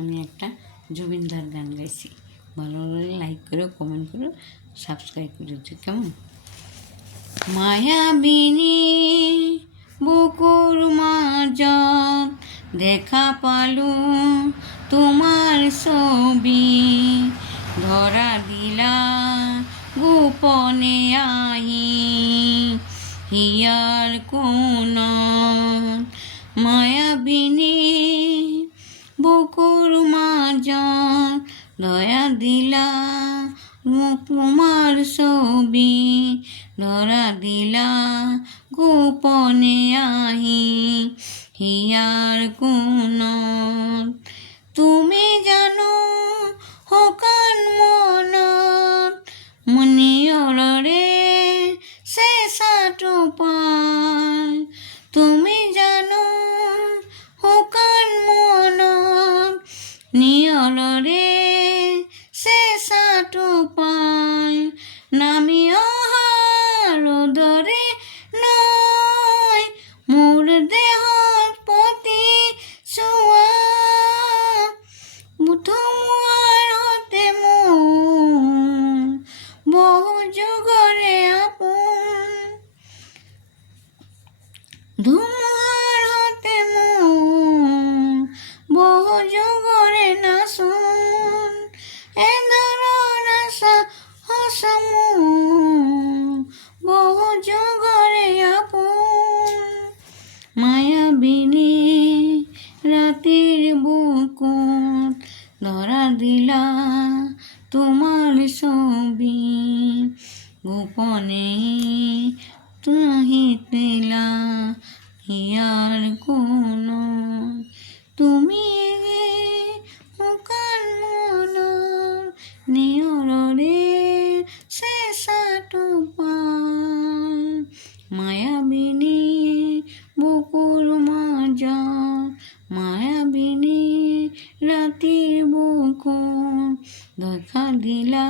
আমি একটা জুবিনদার গান গাইছি। ভালো লাগলে লাইক করো, কমেন্ট করো, সাবস্ক্রাইব করে দিও। কেমন? মায়াবিনী বুকুর মাঝত দেখা পালু তোমার ছবি, ধরা দিলা গোপনে আহি হিয়ার কোন। মায়াবিনী বুকুর মাঝত দয়া দিলা তোমার ছবি, ধরা দিলা গোপনে আহি হিয়ার কোন। তুমি জানো হকান মনত মনিয়ৰে চেঁচাটো পায়। তুমি জানো হকান মনত নিয়ৰৰে চেঁচাটো পায়। নামি অহা ৰ'দৰে নৈ মোৰ দেহত পতি চোৱা, ধুমুহাৰ সতে মোৰ বহু যুগৰে আপোন। ধুমুহাৰ সতে মোৰ বহু যুগৰে নাচোন। এধৰণৰ আশা সঁচা মোৰ বহু যুগৰে আপোন। মায়াবিনী ৰাতিৰ বুকুত ধৰা দিলা তোমাৰ ছবি, গোপনে তুহি দিলা হিয়াৰ কোন। তুমি শুকান মনৰ নিয়ৰৰে চেঁচাটো পায়। মায়াবিনী বুকুৰ মাজত, মায়াবিনী ৰাতিৰ বুকুত দেখা দিলা